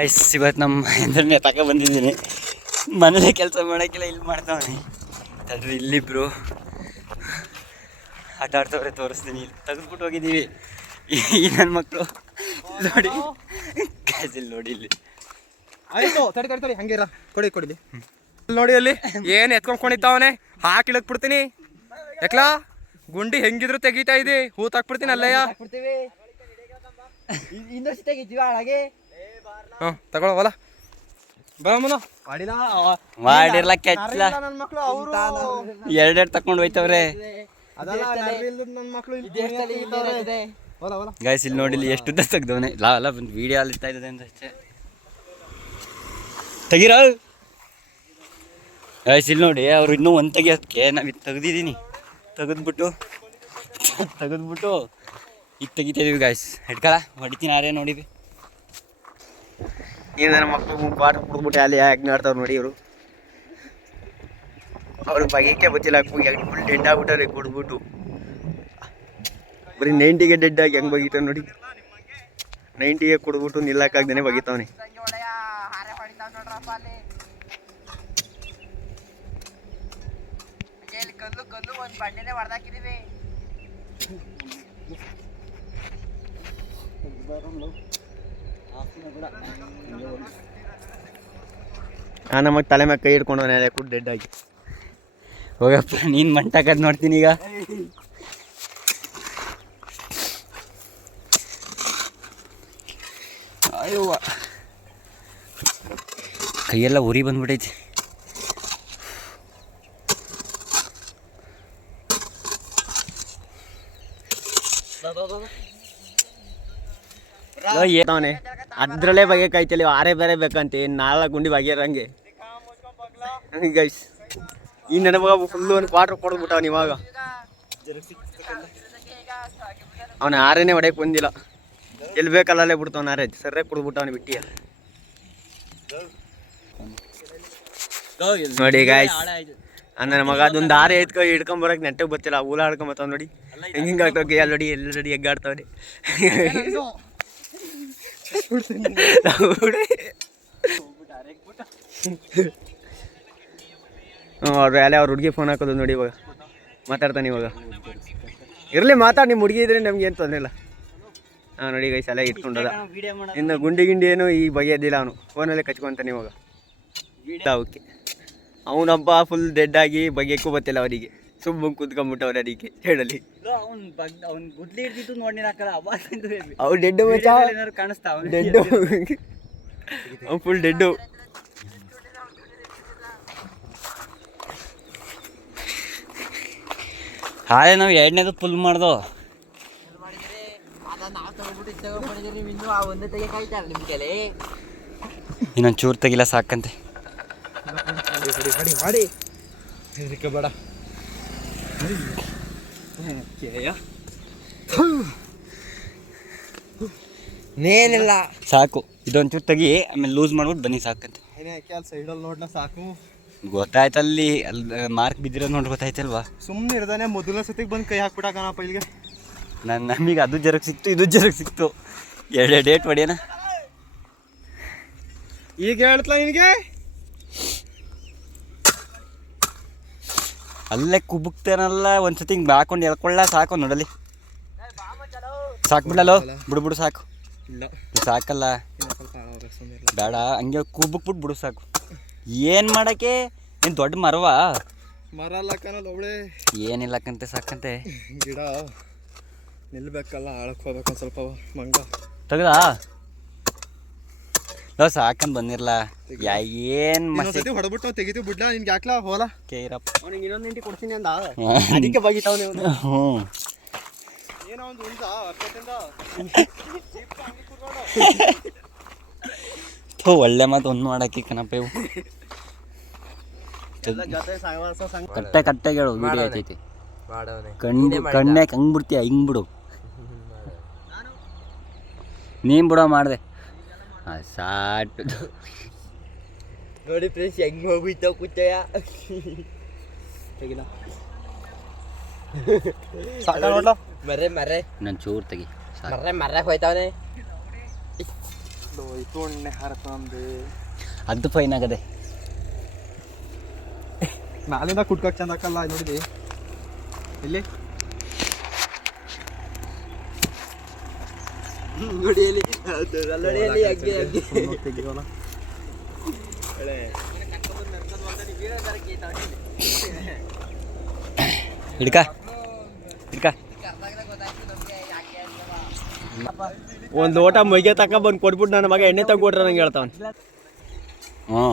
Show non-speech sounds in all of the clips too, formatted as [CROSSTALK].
Ice ಇವತ್ತು ನಮ್ಮ ಎಂದ್ರೆ ತಕ ಬಂದಿದ್ದೀನಿ. ಮನೇಲಿ ಕೆಲಸ ಮಾಡೋಕ್ಕೆಲ್ಲ ಇಲ್ಲಿ ಮಾಡ್ತಾವನೆ ಇಲ್ಲಿ ಇಲ್ಲಿಬ್ರು ಆಟ ಆಡ್ತವ್ರೆ ತೋರಿಸ್ತೀನಿ. ಇಲ್ಲಿ ತೆಗೆದ್ಬಿಟ್ಟು ಹೋಗಿದ್ದೀವಿ. ಈ ನನ್ನ ಮಕ್ಕಳು ನೋಡಿ. ಗಾಯ್ಸ್ ಇಲ್ಲಿ ನೋಡಿ ಇಲ್ಲಿ. ಆಯ್ತು ತಡಿ ತಡಿ ತಡಿ. ಹಂಗೆ ಇರ. ಕೊಡಿ ಕೊಡಿಲಿ ನೋಡಿ ಅಲ್ಲಿ ಏನು ಎತ್ಕೊಂಡ್ಕೊಂಡಿದ್ದಾವನೆ? ಹಾಕಿ ಹಾಕಿಳಕ್ ಬಿಡ್ತೀನಿ. ಯಾಕ್ಲಾ ಗುಂಡಿ ಹೆಂಗಿದ್ರು ತೆಗಿತಾ ಇದ್ದಿ ಹೂ ತಾಕ್ಬಿಡ್ತೀನಿ ಅಲ್ಲಯ್ಯ. ಇನ್ನೊಂದು ತೆಗಿತೀವಿ ಹಾಳಾಗೆ ಹ್ಮ್ ತಗೊಳ ಹೊಲ. ಬರಮ್ಮನ ಮಾಡಿರ್ಲ ಕೆಚ್ಚಲ ನನ್ನ ಮಕ್ಳು ಅವರು ಎರಡೆರಡು ತಕೊಂಡು ಹೋಯ್ತವ್ರೆ. ಗಾಯ್ಸ್ ಇಲ್ಲಿ ನೋಡಿ ಇಲ್ಲಿ ಎಷ್ಟು ಉದ್ದ ತೆಗ್ದವನೆ. ಲಾ ಅಲ್ಲ ಬಂದು ವಿಡಿಯೋ ಅಲ್ಲಿ ಇರ್ತಾ ಇದ್ದದೆ ಅಂತ ಅಷ್ಟೇ. ತೆಗಿರ? ಗಾಯ್ಸ್ ಇಲ್ಲಿ ನೋಡಿ ಅವ್ರು ಇನ್ನೂ ಒಂದು ತೆಗಿಯೋದಕ್ಕೆ ನಾವು ಇದು ತೆಗ್ದಿದ್ದೀನಿ. ತೆಗೆದ್ಬಿಟ್ಟು ತೆಗೆದ್ಬಿಟ್ಟು ಈಗ ತೆಗಿತಾ ಇದೀವಿ ಗಾಯ್ಸ್ ಹಿಡ್ಕಲ್ಲ ಹೊಡಿತೀನಿ ಆರೇ ನೋಡಿವಿ ಈ ನನ್ನ ಮಕ್ಕಳು ಪಾಠ ಕುಡಿದ್ಬಿಟ್ಟು ಅಲ್ಲಿ ಯಾಕೆ ನೋಡ್ತಾವ್ರು ನೋಡಿ ಇವರು. ಅವ್ರ ಬಗೆಗೆ ಗೊತ್ತಿಲ್ಲ ಫುಲ್ ಡೆಡ್ ಆಗ್ಬಿಟ್ಟವ್ರೆ ಕುಡಿದ್ಬಿಟ್ಟು. ಬರೀ ನೈಂಟಿಗೆ ಡೆಡ್ ಆಗಿ ಹೆಂಗೆ ಬಗೀತಾವ ನೋಡಿ. ನೈಂಟಿಗೆ ಕುಡ್ಬಿಟ್ಟು ನಿಲ್ಲಕ್ಕಾಗ್ದೇನೆ ಬಗೀತಾವನೆ ಕಲ್ಲು ಕಲ್ಲು ಒಂದು ಆ ನಮಗೆ ತಲೆ ಮ್ಯಾಗ ಕೈ ಹಿಡ್ಕೊಂಡು ಅಲ್ಲೇ ಕೂಡ ಡೆಡ್ ಆಗಿ? ಹೋಗಪ್ಪ ನೀನು ಮಂಟಾಕದ್ ನೋಡ್ತೀನಿ ಈಗ. ಅಯ್ಯವ್ವ. ಕೈಯೆಲ್ಲ ಉರಿ ಬಂದ್ಬಿಟ್ಟೈತಿ ಏತವನೆ ಅದ್ರಲ್ಲೇ ಬಗೆ ಕಾಯ್ತಿಲ್ಲ ಆರೇ ಬೇರೆ ಬೇಕಂತೆ ನಾಲ್ಕು ಗುಂಡಿ ಬಗೆಯರಂಗೆ ಗೈಸ್ ಈ ಮಗ ಫುಲ್ಲು ಒಂದು ಕ್ವಾರ್ಟರ್ ಕೊಡ್ಬಿಟ್ಟವನು ಇವಾಗ. ಅವನ ಆರೇನೆ ಹೊಡೆಯಕ್ಕೆ ಬಂದಿಲ್ಲ. ಎಲ್ಲಿ ಬೇಕಲ್ಲೇ ಬಿಡ್ತಾವ್ ಆರೇ ಸರ್ರೆ ಕುಡ್ಬಿಟ್ಟವನು ಬಿಟ್ಟಿಯ. ನೋಡಿ ಗಾಯ್ಸ್ ನನ್ನ ಮಗ ಅದೊಂದು ಆರೆ ಎತ್ಕೊ ಹಿಡ್ಕೊಂಬರಕ್ಕೆ ನೆಟ್ಟಗೆ ಬರ್ತಿಲ್ಲ ಊಲ ಆಡ್ಕೊಂಬತ್ತಾವ ನೋಡಿ. ಹೆಂಗೆ ಆಗ್ತಾವ ಕೈ ನೋಡಿ, ಎಲ್ಲ ನೋಡಿ ಎಗ್ಗಾಡ್ತಾವ್ರಿ ಹ್ಞೂ ಅವ್ರು ಅಲ್ಲೇ ಅವ್ರ ಹುಡುಗಿ ಫೋನ್ ಹಾಕೋದು ನೋಡಿ ಇವಾಗ. ಮಾತಾಡ್ತಾನೆ ಇವಾಗ. ಇರಲಿ ಮಾತಾಡಿ ನಿಮ್ಮ ಹುಡುಗಿ ಇದ್ರೆ ನಮ್ಗೆ ಏನು ತೊಂದರೆ ಇಲ್ಲ. ಹಾಂ ನೋಡಿ ಗೈಸ್ ಅಲ್ಲೇ ಇಟ್ಕೊಂಡದ. ಇನ್ನು ಗುಂಡಿ ಗಿಂಡಿ ಏನು ಈ ಬಗೆಯದಿಲ್ಲ ಅವನು. ಫೋನಲ್ಲೇ ಕಚ್ಕೊಂತಾನೆ ಇವಾಗ. ಓಕೆ ಅವನೊಬ್ಬ ಫುಲ್ ಡೆಡ್ ಆಗಿ ಬಗೆಯಕ್ಕೂ ಗೊತ್ತಿಲ್ಲ ಅವರಿಗೆ. ಸುಮ್ಮನೆ ಕುತ್ಕೊಂಡ್ಬಿಟ್ಟವ್ರೆ ಅದಕ್ಕೆ ಹೇಳಲಿ. ಅವ್ನ್ ಬಗ್ ಅವ್ನ್ ಗುದ್ಲಿ ಹಿಡ್ದಿದ್ದು ನೋಡಿ ಹಾಕಲ್ಲ ಅವಾಗ ಅವು ಡೆಡ್ ಏನಾದ್ರು ಕಾಣಿಸ್ತಾ ಡೆಡ್ ಅವ್ನು ಫುಲ್ ಡೆಡ್ಡು ಹಾಳೆ ನಾವು ಎರಡನೇದು ಫುಲ್ ಮಾಡ್ದೋ. ಇನ್ನೊಂದು ಚೂರು ತೆಗಿಲ್ಲ ಸಾಕಂತೆ. ಮಾಡಿ ಬೇಡ. ನೇನಿಲ್ಲ ಸಾಕು. ಇದೊಂಚೂರು ತೆಗಿ ಆಮೇಲೆ ಲೂಸ್ ಮಾಡ್ಬಿಟ್ಟು ಬನ್ನಿ ಸಾಕಂತೆ. ಏನೇ ಕೆಲ್ಸ ನೋಡ್ನ ಸಾಕು. ಗೊತ್ತಾಯ್ತಲ್ಲಿ ಅಲ್ಲಿ ಮಾರ್ಕ್ ಬಿದ್ದಿರೋದು ನೋಡಿ ಗೊತ್ತಾಯ್ತಲ್ವಾ? ಸುಮ್ಮನೆ ಇರ್ದಾನೆ ಮೊದಲನೇ ಸತಿಗೆ ಬಂದು ಕೈ ಹಾಕ್ಬಿಟ್ಟಾಕನಪ್ಪ ಇಲ್ಲಿಗೆ. ನನ್ನ ನಮಗೆ ಅದು ಜರಕ್ಕೆ ಸಿಕ್ತು ಇದು ಜರಕ್ಕೆ ಸಿಕ್ತು. ಎರಡೇ ಡೇಟ್ ಹೊಡಿಯೋಣ ಈಗ ಹೇಳ್ತಾ ನಿನಗೆ? ಅಲ್ಲೇ ಕುಬುಕ್ತೇನಲ್ಲ ಒಂದು ಸತಿ ಹಿಂಗೆ ಹಾಕೊಂಡು ಎಳ್ಕೊಳ್ಳ ಸಾಕು ನೋಡಲಿ ಸಾಕು ಬಿಡಲ್ಲೋ ಬಿಡು ಬಿಡು ಸಾಕು. ಸಾಕಲ್ಲ. ಬೇಡ ಹಂಗೆ ಕುಬುಕ್ಬಿಟ್ಟು ಬಿಡು ಸಾಕು. ಏನು ಮಾಡೋಕ್ಕೆ? ಏನು ದೊಡ್ಡ ಮರವ? ಮರ ಅವಳೇ ಏನಿಲ್ಲಕಂತೆ ಏನಿಲ್ಲಕ್ಕಂತೆ ಸಾಕಂತೆ. ಗಿಡ. ನಿಲ್ಬೇಕಲ್ಲ ಆಳಕ್ಕೆ ಹೋಗ್ಬೇಕು ಸ್ವಲ್ಪ ಮಂಗ. ತೆಗ್ದಾ? ಲೋ ಸಾಕಂದ್ ಬಂದಿರಲ್ಲ ಯಾ ಏನು ಮಸಿ ಹೊಡೆ ಹೊಡೆದ್ಬಿಟ್ಟು ತೆಗಿತೀವಿ ಬಿಡ್ಲ? ನಿನ್ಗೆ ಯಾಕ್ಲ ಹೋಲ ಕೇರಪ್ಪ ಅವ್ನಿಗೆ ಇನ್ನೊಂದು ನಿಂಟಿ ಕೊಡ್ತೀನಿ ಅಂದ. ಅದಕ್ಕೆ ನೀವು. ಹ್ಞೂ ಏನೋ ಒಂದು ಉಂಟ ಅರ್ಧದಿಂದ ಥೋ ಒಳ್ಳೆ ಮಾತು ಒಂದು ಮಾಡಕ್ಕೆ ಕಣಪ್ಪ ಇವು. ಕಟ್ಟೆ ಕಟ್ಟೆ ಕಟ್ಟೆಗೆ ಹೇಳು ವಿಡಿಯೋ ಐತೈತಿ. ಕಣ್ಣು ಕಣ್ಣೆ ಹಂಗೆ ಬಿಡ್ತೀಯ ಹಿಂಗೆ ಬಿಡು. [LAUGHS] ನೀನು ಬಿಡೋ ಮಾಡಿದೆ. ಸಾಟ್ ನೋಡಿ ಫ್ರೆಂಡ್ಸ್ ಹೆಂಗ್ ಹೋಗ್ಬಿದ್ದಾವ ಕುಚ್ಚಯ್ಯ ತೆಗಿಲ? ಸಾಕ ನೋಡ್ಲ ಮರೆ ಮರೆ ನಾನು ಚೂರು ತೆಗಿ ಸಾಕು. ಮರ್ರೆ ಮರ್ರೆ ಹೋಯ್ತಾವನೆ. ಅದು ಫೈನ್ ಆಗದೆ. ನಾಲಿಂದ ಕುಟ್ಕಕ್ ಚಂದ ಹಾಕಲ್ಲ ನೋಡಿದಿ? ಇಲ್ಲಿ ನೋಡಿಯಲ್ಲಿ ಅಗ್ಗೆ ಅಗ್ಗೆ ಹಿಡ್ಕ. ಹಿಡ್ಕ. ಒಂದು ಲೋಟ ಮೈಗೆ ತಕ ಬಂದು ಕೊಟ್ಬಿಟ್ಟು ನನ್ನ ಮಗ ಎಣ್ಣೆ ತಗೊಟ್ರೆ ನಂಗೆ ಹೇಳ್ತಾವ ಹ್ಞೂ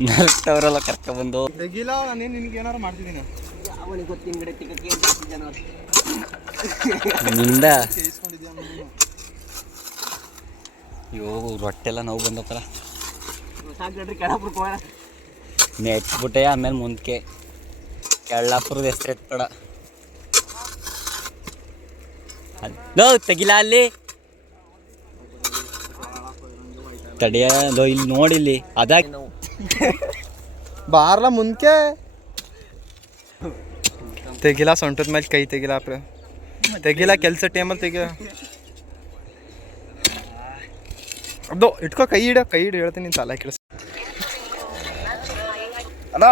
ನರ್ತವ್ರಲ್ಲ ಕರ್ಕೊಂಡ್ಬಂದು. ತೆಗಿಲ್ಲ ನಾನೇನು ನಿನ್ಗೆ ಏನಾರು ಮಾಡ್ತಿದ್ದೀನಿ ಅವನಿಗೆ ಗೊತ್ತಿನ ಕಡೆ ತಿಕ್ಕಕ್ಕೆ ಜನ ನಿಂದ? ಅಯ್ಯೋ ರೊಟ್ಟೆಲ್ಲ ನೋವು ಬಂದಪ್ಪಲ್ಲ ನೆಟ್ಬಿಟ್ಟೆ ಆಮೇಲೆ ಮುಂದಕ್ಕೆ ಕೆಳ್ಳಾಪುರದ ಹೆಸರು ಎತ್ಕಡ ಲೋ ತೆಗಿಲ ಅಲ್ಲಿ? ತಡಿಯೋ ಇಲ್ಲಿ ನೋಡಿಲ್ಲಿ ಅದಾಗಿ ಬಾರ್ಲ ಮುಂದ್ಕೆ. ತೆಗಿಲ್ಲ ಸೊಂಟದ ಮೇಲೆ ಕೈ ತೆಗಿಲ್ಲ ಪ್ರ ತೆಗಿಲ್ಲ ಕೆಲಸ ಟೈಮಲ್ಲಿ ತೆಗಿಲ್ಲ ಅದು ಇಟ್ಕೋ ಕೈ ಇಡ, ಕೈ ಇಡು, ಹೇಳ್ತೀನಿ ತಲೆ ಕೆಡಿಸ್ ಅಲ್ಲ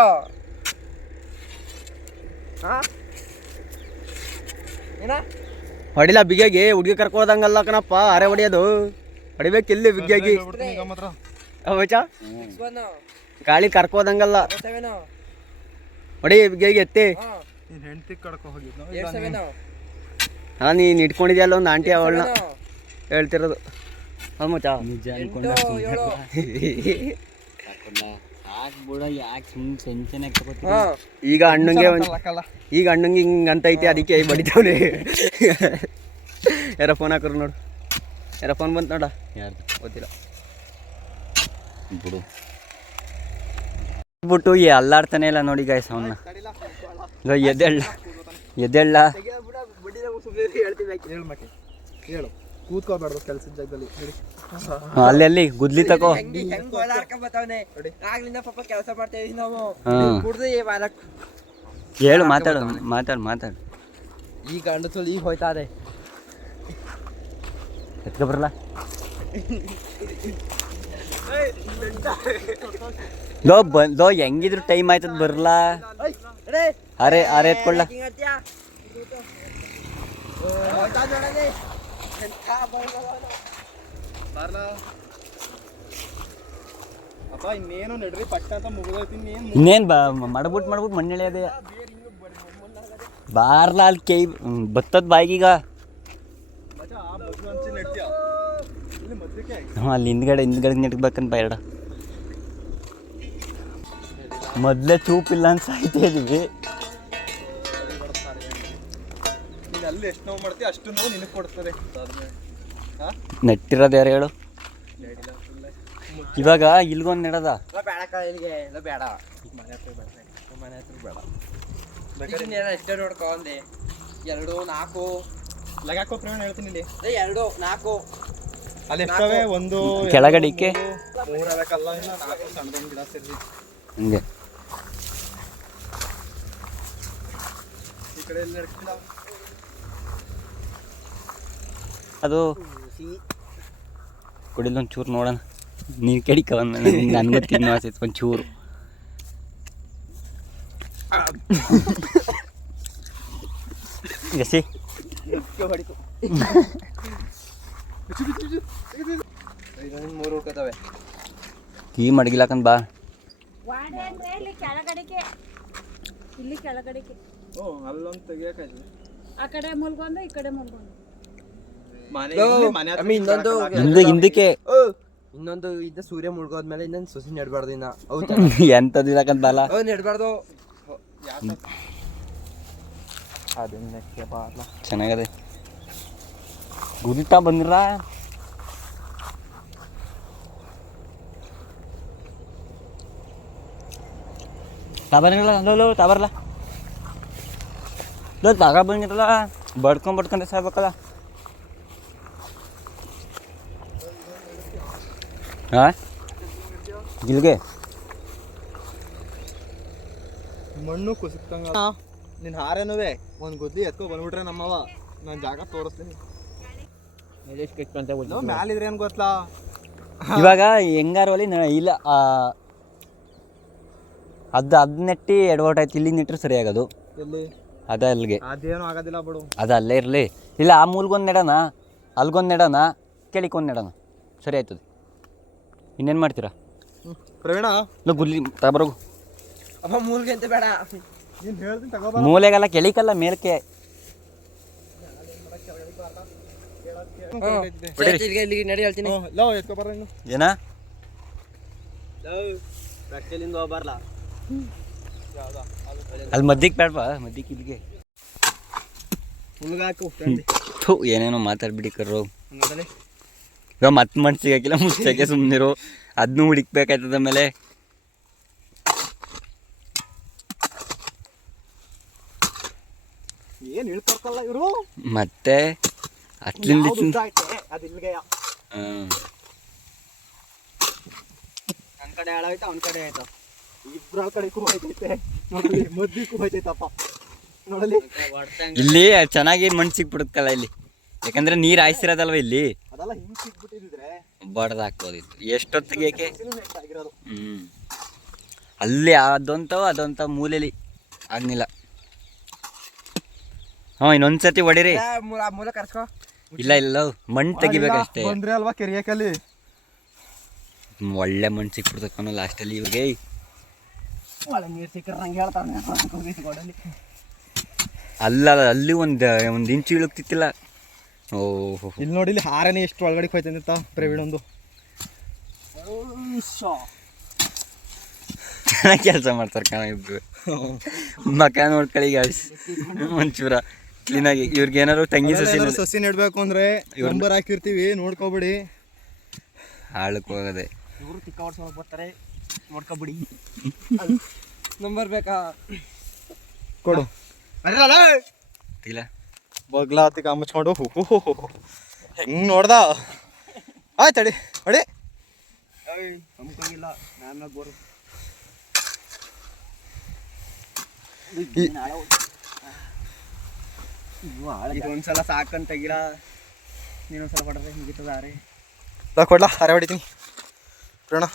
ಹೊಡಿಲ್ಲ ಬಿಗಿಯಾಗಿ, ಹುಡುಗಿ ಕರ್ಕೋದಂಗಲ್ಲ ಕಣಪ್ಪ, ಅರೆ ಹೊಡಿಯೋದು. ಹೊಡಿಬೇಕು ಇಲ್ಲಿ ಬಿಗಿಯಾಗಿ ಅವಚ ಗಾಳಿ ಕರ್ಕೋದಂಗಲ್ಲ. ಹೊಡಿ ಬಿಗಿಯಾಗಿ ಎತ್ತಿ. ಹಾ. ನೀನು ಇಟ್ಕೊಂಡಿದ್ಯಲ್ಲ ಒಂದು ಆಂಟಿ ಅವಳನ್ನ? ಹೇಳ್ತಿರೋದು. ಹೌದು ಮಚ್ಚ. ನಿಜ ಈಗ ಅಣ್ಣಂಗೆ ಒಂದ್ ಈಗ ಅಣ್ಣಂಗೆ ಹಿಂಗೆ ಅಂತ ಐತಿ ಅದಕ್ಕೆ ಬಡಿತಾವ್ರಿ ಯಾರ ಫೋನ್ ಹಾಕೋರು ನೋಡು. ಯಾರ ಫೋನ್ ಬಂತು ನೋಡ. ಯಾರು ಗೊತ್ತಿಲ್ಲ. ಬಿಡು. ಬಿಟ್ಟು ಈ ಅಲ್ಲಾಡ್ತಾನೆ ಇಲ್ಲ ನೋಡಿ ಗಾಯ್ಸ್ ಅವನ್ನ ಎದೆಳ್ಳ ಎದೆಳ್ಳ ಅಲ್ಲೆಲ್ಲಿ? ಕೂತ್ಕೋಬಾರ್ದು ಕೆಲಸದ ಜಾಗದಲ್ಲಿ ಗುದ್ಲಿ ತಕೋ ಕೆಲಸ ಮಾಡ್ತಾ ಇದೀವಿ ನಾವು. ಕುಡ್ದು ಈ ವಾರ ಹೇಳು ಮಾತಾಡು ಮಾತಾಡು ಮಾತಾಡು. ಈ ಗಂಡು ತುಳಿ ಈಗ ಹೋಯ್ತಾರೆ ಎತ್ಕೊ ಲೋ ಬ ಲೋ ಹೆಂಗಿದ್ರು ಟೈಮ್ ಆಯ್ತದ ಬರಲ್ಲ ಅರೆ ಅರೆ ಎತ್ಕೊಳ್ಳ ಇನ್ನೇನು ಬಾ ಮಾಡ್ಬಿಟ್ಟು ಮಾಡ್ಬಿಟ್ಟು ಮಣ್ಣೆಳೆಯದೆ ಬಾರ್ಲ ಅಲ್ಲಿ ಕೈ ಬತ್ತದ ಬಾಯಿಗೀಗ ಮಚ್ಚ ಆ ಬಗ್ಲು ಹಂಚಿ ನೆಡ್ತೀಯ ಇಲ್ಲಿ ಹ್ಞೂ ಅಲ್ಲಿ ಹಿಂದ್ಗಡೆ ಹಿಂದ್ಗಡೆ ನೆಟ್ಬೇಕಂತ ಬೇಡ ಮೊದಲೇ ಚೂಪಿಲ್ಲ ಅಂತ ಸಾಯ್ತಾ ಇದೀವಿ. ನೀನು ಅಲ್ಲಿ ಎಷ್ಟು ನೋವು ಮಾಡ್ತೀಯ ಅಷ್ಟು ನೋವು ನಿನಗೆ ಕೊಡ್ತದೆ. ಹಾಂ? ನೆಟ್ಟಿರೋದು ಯಾರು ಹೇಳು? ಇವಾಗ ಇಲ್ಗೊಂದು ನೆಡದ? ಬೇಡ ಇಲ್ಲಿಗೆ ಇಲ್ಲ ಬೇಡ. ಮನೆ ಹತ್ರ ಬೇಡ. ಎಷ್ಟೇ ನೋಡ್ಕೊ ಅಂದೆ. ಎರಡು ನಾಲ್ಕು. ಲಗಾಕೋ ಪ್ರಮಾಣ ಹೇಳ್ತೀನಿ ಇಲ್ಲಿ. ಅದೇ ಎರಡು ನಾಲ್ಕು. ಅಲ್ಲಿ ಎಷ್ಟವೆ ಒಂದು ಕೆಳಗಡಿಕೆ ಮೂರವೆ ಇಲ್ಲ ನಾಲ್ಕು ಸಣ್ಣದೊಂದು ಗಿಡ ಸೇರಿ ಹಂಗೆ. ಈ ಕಡೆ ಎಲ್ಲ ನಡ್ಕಿಲ್ಲ ಅದು ಕುಡಿಲ್ ಒಂದು ಚೂರು ನೋಡೋಣ. ನೀರು ಕೆಡಿಕ ನನಗೂ ತಿನ್ನೋ ಆಸೆ ಒಂದು ಚೂರು. [LAUGHS] ಎಸಿ? ಇದೊಂದು [LAUGHS] ಮೂರು ಕೀ ಮಡಗಿಲಾಕಂದ್ ಬಾ. ವಾಡೆ ಅಂದ್ರೆ ಇಲ್ಲಿ ಕೆಳಗಡೆಗೆ ಇಲ್ಲಿ ಕೆಳಗಡೆಗೆ. ಓ ಅಲ್ಲೊಂದು ತೆಗಿಯಕಾಯ್ತು ಆ ಕಡೆ ಮುಲ್ಗೊಂದು ಈ ಕಡೆ ಮುಲ್ಗೊಂದು ಮನೆ ಇಲ್ಲಿ ಮನೆ ಹತ್ರ ಅಮ್ಮಿ ಇನ್ನೊಂದು ಹಿಂದೆ ಹಿಂದಕ್ಕೆ. ಓ ಇನ್ನೊಂದು ಇದು ಸೂರ್ಯ ಮುಳ್ಗೋದ್ಮೇಲೆ ಇನ್ನೊಂದು ಸೊಸಿ ನೆಡ್ಬಾರ್ದು ಇನ್ನ. ಹೌದಾ ಅವ್ [LAUGHS] ನೆಡ್ಬಾರ್ದು. ಅದನ್ನ ಚೆನ್ನಾಗದೆ. ಗುರಿತಾ ಬಂದಿರ ತಾಬರ್ನಿಲ್ಲ ಲೋ ಲೋ ತಾಬರ್ಲ ಲೋ ತಾಗ ಬಂದಿರಲ್ಲ ಬಡ್ಕೊಂಡ್ ಬಡ್ಕೊಂಡೆ ಸಾಯ್ಬೇಕಲ್ಲ ಹಾ ಗಿಲ್ಗೆ ಮಣ್ಣು ಕುಸಿತಂಗ ನಿನ್ನ ಹಾರೇನುವೆ? ಒಂದು ಗುದ್ಲಿ ಎತ್ಕೊ ಬಂದ್ಬಿಟ್ರೆ ನಮ್ಮವ ನಾನ್ ಜಾಗ ತೋರಿಸ್ತೀನಿ. ಮ್ಯಾಲಿದ್ರೆ ಏನ್ ಗೊತ್ತಾ ಇವಾಗ ಹೆಂಗಾರು ಅಲ್ಲಿ ಇಲ್ಲ ಅದು ಅದ್ ನೆಟ್ಟಿ ಎಡವಟ್ ಆಯ್ತು ಇಲ್ಲಿ ನೆಟ್ಟರು ಸರಿ ಆಗೋದು. ಎಲ್ಲಿ? ಅದ ಅಲ್ಲಿಗೆ. ಅದೇನು ಆಗೋದಿಲ್ಲ ಬಿಡು. ಅದು ಅಲ್ಲೇ ಇರಲಿ. ಇಲ್ಲ ಆ ಮೂಲ್ಗೊಂದು ನೆಡೋಣ ಅಲ್ಗೊಂದು ನೆಡೋಣ ಕೆಳಿಗೊಂದು ನೆಡೋಣ ಸರಿ ಆಯ್ತದೆ. ಇನ್ನೇನು ಮಾಡ್ತೀರಾ. ಪ್ರವೀಣ? ಇಲ್ಲ ಗುಲ್ಲಿ ತಗೊಬರೋಗು ಅಪ್ಪ ಮೂಲ್ಗೆ ಅಂತ ಬೇಡ. ನೀನು ಹೇಳ್ತೀನಿ ತಗೋ ಮೂಲೆಗಲ್ಲ ಕೆಳಿಕಲ್ಲ ಮೇಲಕ್ಕೆ ಇಲ್ಲಿಗೆ ಇಲ್ಲಿಗೆ ನಡಿ ಹೇಳ್ತೀನಿ. ಲೋ ಎತ್ಕೊ ಬರ್ರ ಇನ್ನು. ಏನ? ರಸ್ತೆಲಿಂದ ಹೋಗ್ಬಾರ್ಲ ಅಲ್ಲಿ ಮದ್ದಿಗೆ ಬೇಡವಾ? ಮದ್ದಿಗೆ ಇಲ್ಲಿಗೆ. ಹುಲ್ಗಾಕು ಥು ಏನೇನೋ ಮಾತಾಡ್ಬಿಡಿ ಕರ್ರೋ. ಇವಾಗ ಮತ್ತೆ ಮನ್ಸಿಗೆ ಸಿಗಕ್ಕಿಲ್ಲ ಮುಚ್ಚಕ್ಕೆ ಸುಮ್ಮನಿರು ಅದನ್ನೂ ಹುಡುಕ್ಬೇಕಾಯ್ತದ ಆಮೇಲೆ. ಏನು ಇವರು? ಮತ್ತೆ? ಅಟ್ಲಿಂದ ಅದು ಇಲ್ಲಿಗೆ ಹ್ಮ್ ನನ್ನ ಕಡೆ ಹಾಳಾಯ್ತು ಅವ್ನ ಕಡೆ ಆಯ್ತು ಇಬ್ರ ಕಡೆ ಹೋಯ್ತೈತೆ ನೋಡಲಿ ಮದ್ದಿ ಹೋಯ್ತೈತಪ್ಪ ನೋಡಲಿ ಇಲ್ಲಿ ಚೆನ್ನಾಗಿ ಮಣ್ಣು ಸಿಕ್ಬಿಡುತ್ತಲ್ಲ ಇಲ್ಲಿ. ಯಾಕಂದ್ರೆ ನೀರು ಹಾಯ್ಸಿರೋದಲ್ವ ಇಲ್ಲಿ? ಅದೆಲ್ಲ ಹಿಂಗ್ ಸಿಕ್ಬಿಟ್ಟಿದ್ರೆ. ಬಡ್ದು ಹಾಕ್ಬೋದಿತ್ತು. ಎಷ್ಟೊತ್ತಿಗೆ ಏಕೆ? ಹ್ಮ್. ಅಲ್ಲಿ ಅದೊಂಥವು ಅದೊಂತ ಮೂಲೆಲಿ ಆಗ್ನಿಲ್ಲ ಹ ಇನ್ನೊಂದ್ಸತಿ ಹೊಡಿರಿ ಮೂಲ ಮೂಲ ಕರ್ಸ್ಕೊ. ಇಲ್ಲ ಇಲ್ಲ ಮಣ್ಣು ತೆಗಿಬೇಕಷ್ಟೇ ಬಂದ್ರೆ ಅಲ್ವಾ ಕೆರಿಯಕಲ್ಲಿ? ಒಳ್ಳೆ ಮಣ್ಣು ಸಿಕ್ಬಿಡ್ತಕ್ಕನೋ ಲಾಸ್ಟಲ್ಲಿ ಇವ್ರಿಗೆ ಒಳ್ಳೆ ನೀರು ಸಿಕ್ಕರೆ ನಂಗೆ ಹೇಳ್ತಾನೆ. ಅಲ್ಲ ಅಲ್ಲಿ ಒಂದು ಒಂದು ಇಂಚು ಇಳುಕ್ತಿತ್ತಿಲ್ಲ. ಓ ಇಲ್ಲಿ ನೋಡಿ ಇಲ್ಲಿ ಹಾರನೇ ಎಷ್ಟು ಒಳಗಡೆ ಹೋಯ್ತಂತ ಪ್ರವೀಣ್ ಒಂದು. ಚೆನ್ನಾಗಿ [LAUGHS] ಕೆಲಸ ಮಾಡ್ತಾರೆ ಕಣ ಇಬ್ರು. ಮಕ ನೋಡ್ಕೊಳ್ಳಿ ಗಾಯ್ಸ್ [LAUGHS] ಒಂಚೂರ. ಕ್ಲೀನಾಗಿ ಇವ್ರಿಗೆ ಏನಾದ್ರು ತಂಗಿ ಸಸಿ ಏನಾದ್ರು ಸಸಿ ನೆಡ್ಬೇಕು ಅಂದ್ರೆ ನಂಬರ್ ಹಾಕಿರ್ತೀವಿ ನೋಡ್ಕೊಬಿಡಿ. ಹಾಳಕ್ಕೆ ಹೋಗದೆ. ಇವರು ಚಿಕ್ಕ ವರ್ಷ ಬರ್ತಾರೆ. ನೋಡ್ಕೊಬಿಡಿ. ನಂಬರ್ ಬೇಕಾ? ಕೊಡು. ಇಲ್ಲ. ಬಗ್ಲ ಹತ್ತಿ ಹು. ಹೆಂಗ್ ನೋಡ್ದ? ಆಯ್ತು ಅಡಿ ಅಡಿ ಹಮ್ಕಂಗಿಲ್ಲ ನಾನು ಬೋರು ಇದು ಒಂದ್ಸಲ ಸಾಕಂತ ತೆಗಿಲ. ನೀನೊಂದ್ಸಲ ಹೊಡೆದ್ರೆ ಮುಗಿತದ ಅರೆ ಬಾ ಕೊಡ್ಲಾ? ಹಾರೆ ಹೊಡಿತೀನಿ. ಪ್ರವೀಣ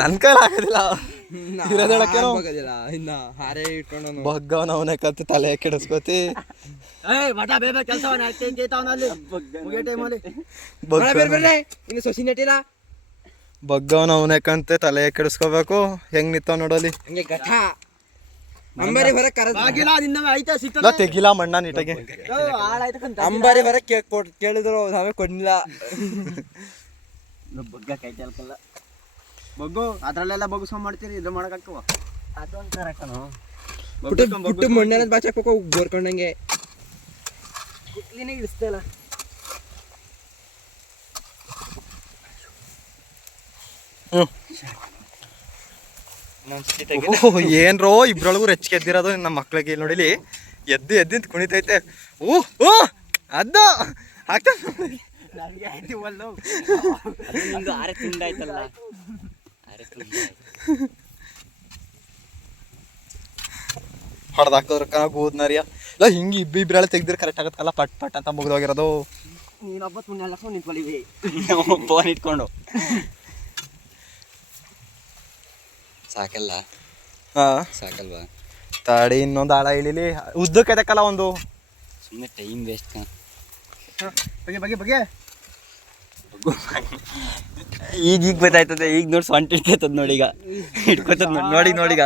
ನನ್ನ ಆಗದಿಲ್ಲ ಆಗೋದಿಲ್ಲ ಇನ್ನ ಹಾರೆ ಇಟ್ಕೊಂಡು ಬಗ್ಗವನ ಅವನ ಕತ್ತು ತಲೆ ಕೆಡಿಸ್ಕೋತಿ. ಮಠ ಬೇಗ ಕೆಲಸ ಅಲ್ಲಿ. ಮುಗಿಯೋ ಟೈಮಲ್ಲಿ ಇನ್ನು ಸೊಸಿ ನೆಟ್ಟಿಲ್ಲ. ಬಗ್ಗವನ ಅವನೇ ಕಂತೆ ತಲೆ ಕೆಡಿಸ್ಕೋಬೇಕು. ಹೆಂಗ್ ನಿಂತಾವ ನೋಡಲಿ ಹಂಗೆ ಗಠ ಅಂಬಾರಿ ಬರ ಕರೆದ ಆಗಿಲ್ಲ ನಿನ್ನ ಆಯ್ತಾ ಇಲ್ಲ ಸಿಗ್ತದೆ ತೆಗಿಲ ಮಣ್ಣ ನಿಟಗೆ. ಅಂಬಾರಿ ಬರ ಕೇಳಿದ್ರು ನಾವೇ ಕೊಡ್ಲಿಲ್ಲ. ಬಗ್ಗ ಕೈ ಕೆಲ್ಕಲ್ಲ. ಬಗ್ಗು ಅದ್ರಲ್ಲೆಲ್ಲ ಬಗ್ಗು ಮಾಡ್ತೀರಿ ಇದು ಮಾಡಕ್ಕಾಗ್ತವ ಅದೊಂಥರ ಕಣೋ. ಬಿಟ್ಟು ಪುಟ್ಟು ಮಣ್ಣೆಲ್ಲ ಬಾಚಕ್ ಹೋಗೋ ಗೋರ್ಕೊಂಡಂಗೆ. ಕುಟ್ಲಿನೇ ಇಳಿಸ್ತಲ್ಲ ಓಹ್ ಏನ್ರೋ ಇಬ್ರೊಳಗೂ ರೆಚ್ಚಿಗೆ ಎದ್ದಿರೋದು ನಮ್ಮ ಮಕ್ಳಿಗೆ ನೋಡಿಲಿ. ಎದ್ದು ಎದ್ದಿಂತ ಕುಣಿತೈತೆ. ಓ ಓ ಅದ ಆಗ್ತಾ ಹೊಡೆದಾಕೋದ್ರ ಕಣ ಗೂದ್ನರಿಯ ಇಲ್ಲ ಹಿಂಗೆ ಇಬ್ಬ ಇಬ್ರೆಲ್ಲ ತೆಗ್ದಿರ ಕರೆಕ್ಟ್ ಆಗತ್ತಲ್ಲ? ಪಟ್ ಪಟ್ ಅಂತ ಮುಗ್ದೋಗಿರೋದು. ನೀನೊಬ್ಬ ನಿಂತ್ಕೊಳ್ಳಿವಿ ಫೋನ್ ಇಟ್ಕೊಂಡು. ಸಾಕಲ್ಲ. ಹಾಂ. ಸಾಕಲ್ವಾ? ತಾಡಿ ಇನ್ನೊಂದು ಆಳ ಇಳಿಲಿ. ಉದ್ದಕ್ಕೆ ಅದಕ್ಕಲ್ಲ ಒಂದು? ಸುಮ್ಮನೆ ಟೈಮ್ ವೇಸ್ಟ್ ಕಣ. ಬಗೆ ಬಗೆ ಬಗೆ. ಈಗ ಈಗ ಗೊತ್ತಾಯ್ತದೆ. ಈಗ ನೋಡಿ ಸೊಂಟ ಇಟ್ಕೊತದ ನೋಡಿ ಈಗ. ಇಟ್ಕೊತದ ನೋಡಿ ನೋಡಿ ಈಗ.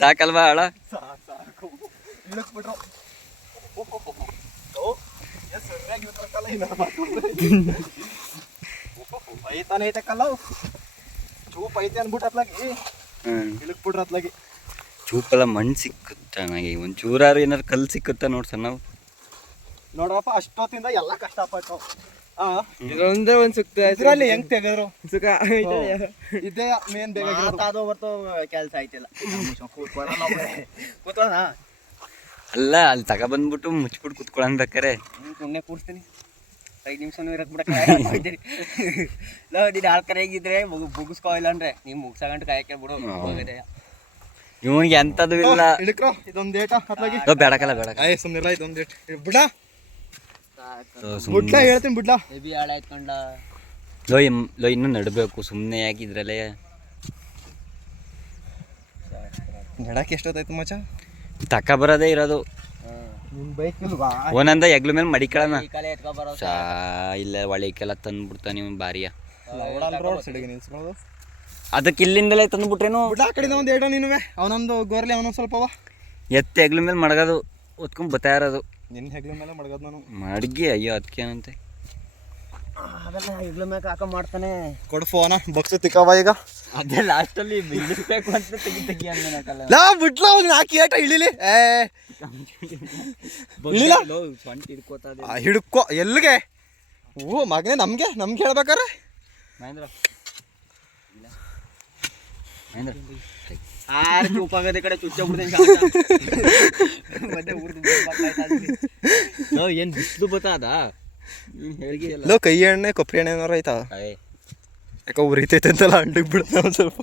ಸಾಕಲ್ವಾ ಅಳ ಐತಾನೆ ಐತಕ್ಕಲ್ಲ ಚೂಪ್ ಐತೆ ಅನ್ಬಿಟ್ಟು ಅತ್ಲಾಗಿ ಹ್ಮ್. ಇಳಕ್ ಬಿಡ್ರ ಅತ್ಲಾಗಿ ಚೂಪೆಲ್ಲ ಮಣ್ಣು ಸಿಕ್ಕುತ್ತ ನನಗೆ? ಒಂದು ಚೂರಾರು ಏನಾರು ಕಲ್ಲು ಸಿಕ್ಕುತ್ತಾ ನೋಡಿ ಸರ್ ನಾವು ನೋಡಪ್ಪ ಅಷ್ಟೊತ್ತಿಂದ ಎಲ್ಲ ಕಷ್ಟಪಟ್ಟು ಆ? ಇದೊಂದೇ ಒಂದ್ ಸುತ್ತ ಇದ್ರಲ್ಲಿ ಹೆಂಗ್ ತೆಗೆದ್ರು? ಸುಖ ಇದೇ ಮೇನ್ ಬೇಗ ಮಾತಾದೋ ಬರ್ತಾವ ಕೆಲಸ ಆಯ್ತಿಲ್ಲ. ಕೂತ್ಕೊಳ್ಳೋಣ? ಅಲ್ಲ ಅಲ್ಲಿ ತಗೊಬಂದ್ಬಿಟ್ಟು ಮುಚ್ಬಿಟ್ಟು ಕುತ್ಕೊಳಂಗ್ ಬೇಕಾರೆ. ಸುಮ್ಮನೆ ಕೂರಿಸ್ತೀನಿ. ಐದು ನಿಮಿಷನೂ ಇರಕ್ ಬಿಡಕ್ಕೆ ಲೋ ನೀನು ಆಳ್ ಕರೆಯಾಗಿದ್ರೆ ಮಗು ಮುಗಿಸ್ಕೋ ಇಲ್ಲ ಅಂದ್ರೆ ನೀವು ಮುಗಿಸ್ಕೊಂಡು ಕಾಯಕ್ಕೆ ಬಿಡು ಹೋಗದೆ. ಇವನಿಗೆ ಎಂಥದ್ದು ಇಲ್ಲ. ಇಳಕ್ರೋ ಇದೊಂದು ಏಟ ಹತ್ಲಾಗಿ ಲೋ ಬೇಡಕಲ್ಲ ಬೇಡಕ ಸುಮ್ಮನೆ ಸುಮ್ಮನಿಲ್ಲ ಇದೊಂದು ಡೇಟ್ ಬಿಡ ಬಿಡ್ಲಾ? ಹೇಳ್ತೀನಿ ಬಿಡ್ಲಾ. ಬೇಬಿ ಹಾಳಾಯ್ಕೊಂಡ ಲೋ ಇಮ್ ಲೋ ಇನ್ನೂ ನಡಬೇಕು ಸುಮ್ಮನೆ ಯಾಕಿದ್ರಲ್ಲೇ ನಡಕ್ಕೆ ಎಷ್ಟೊತ್ತಾಯ್ತು ಮಚ್ಚ? ತಕ ಬರೋದೇ ಇರೋದು. ಒಂದೊಂದ ಎಗ್ಲ ಮೇಲೆ ಮಡಿಕಳನ ಚಾ ಇಲ್ಲ ಒಳಿಕೆಲ್ಲ ತಂದ್ಬಿಡ್ತಾನೆ ಇವ್ನು ಬಾರಿಯ ರೋಡ್ ಸೈಡಿಗೆ ನಿಲ್ಸ್ಕೊಳ್ಳೋದು. ಅದಕ್ಕೆ ಇಲ್ಲಿಂದಲೇ ತಂದ್ಬಿಟ್ರೇನು? ಆ ಕಡೆಯಿಂದ ಒಂದು ನೀನುವೆ. ಅವನೊಂದು ಗೋರ್ಲಿ ಅವನೊಂದು ಸ್ವಲ್ಪ ಅವ ಎತ್ತೆ ಎಗ್ಲ ಮೇಲೆ ಮಡಗೋದು ಒತ್ಕೊಂಡು ಬತ್ತಾ ಇರೋದು. ನಿನ್ನ ಹೆಗ್ಲ ಮೇಲೆ ಮಡಗೋದು ನಾನು. ಮಡ್ಗಿ ಅಯ್ಯೋ ಅದಕ್ಕೆ ಏನಂತೆ ಅದೆಲ್ಲ ಇಗ್ಲ ಮ್ಯಾಗ ಹಾಕ ಮಾಡ್ತಾನೆ. ಕೊಡು ಫೋನ ಬಕ್ಸು ತಿಕ್ಕವ ಈಗ? ಅದೇ ಲಾಸ್ಟಲ್ಲಿ ಇಳಿಸ್ಬೇಕು ಅಂತ ತೆಗಿ ತೆಗಿ ಅನ್ನಕಲ್ಲ ಲಾ ಬಿಟ್ಲ ಅವ್ನು ಹಾಕಿ ಏಟ ಇಳಿಲಿ. ಏ. ಇಳಿಲ? ಹಿಡ್ಕೋತದೆ ಹಿಡ್ಕೊ ಎಲ್ಲಿಗೆ? ಓ ಮಗನೇ ನಮ್ಗೆ ನಮ್ಗೆ ಹೇಳ್ಬೇಕಾರೆ? ಮಹೇಂದ್ರ. ಮಹೇಂದ್ರ. ಆರು ಉಪಾಗದ ಕಡೆ ಚುಚ್ಚ ಬಿಡ್ತೀನಿ ಮತ್ತೆ ಊರ್ದು ಏನ್ ಬಿಸಿಲು ಬತ್ತಾದ ಲೋ ಕೈ ಎಣ್ಣೆ ಕೊಬ್ಬರಿ ಎಣ್ಣೆ ಏನಾರ ಆಯ್ತಾ? ಯಾಕೋ ಉರಿತೈತೆ ಅಂತಲ್ಲ ಅಂಡಿಗೆ ಬಿಡ್ತ ಒಂದು ಸ್ವಲ್ಪ.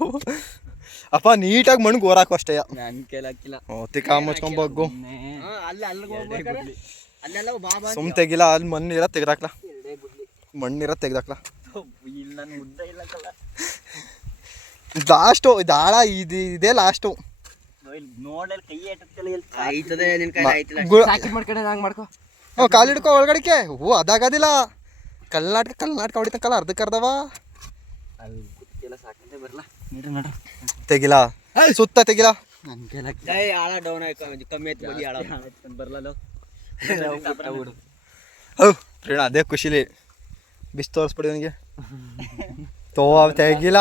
ಅಪ್ಪ ನೀಟಾಗಿ ಮಣ್ಣು ಗೋರಾಕು ಅಷ್ಟೇ. ನನ್ ಕೈಲಾಕಿಲ್ಲ ಓ ತಿಕ್ಕ ಮುಚ್ಕೊಂಡ್ ಬಗ್ಗು. ಅಲ್ಲಿ ಅಲ್ಲಿಗೆ ಹೋಗ್ಬೇಕಾರೆ ಅಲ್ಲೆಲ್ಲ ಬಾಬಾ ಸುಮ್ ತೆಗಿಲ್ಲ ಅಲ್ಲಿ ಮಣ್ಣಿರ ತೆಗ್ದಾಕ್ಲ. ಮಣ್ಣಿರ ತೆಗ್ದಾಕ್ಲ. [LAUGHS] ಇಲ್ಲ ನನ್ ಉದ್ದ ಇಲ್ಲಕಲ್ಲ ಲಾಸ್ಟು ದಾಳ ಇದು ಇದೇ ಲಾಸ್ಟು. ನೋಡಲ್ಲಿ ಕೈ ಆಯ್ತದೆ ಮಾಡ್ಕೊಂಡೆ ಹಂಗೆ ಮಾಡ್ಕೊ. ಹ್ಞೂ ಕಾಲು ಹಿಡ್ಕೊ ಒಳಗಡಿಕೆ ಹೂ ಅದಾಗೋದಿಲ್ಲ. ಕರ್ನಾಟಕ ಕರ್ನಾಟಕ ಹೊಡಿತಂಕಲ್ಲ ಅರ್ಧಕ್ಕೆ ಅರ್ಧವ? ತೆಗಿಲ? ಸುತ್ತ ತೆಗಿಲ? ಪ್ರೇಣ ಅದೇ ಖುಷಿಲಿ. ಬಿಸ್ ತೋರಿಸ್ಬಿಡಿ ಅವನಿಗೆ ತೋ ತೆಗಿಲ.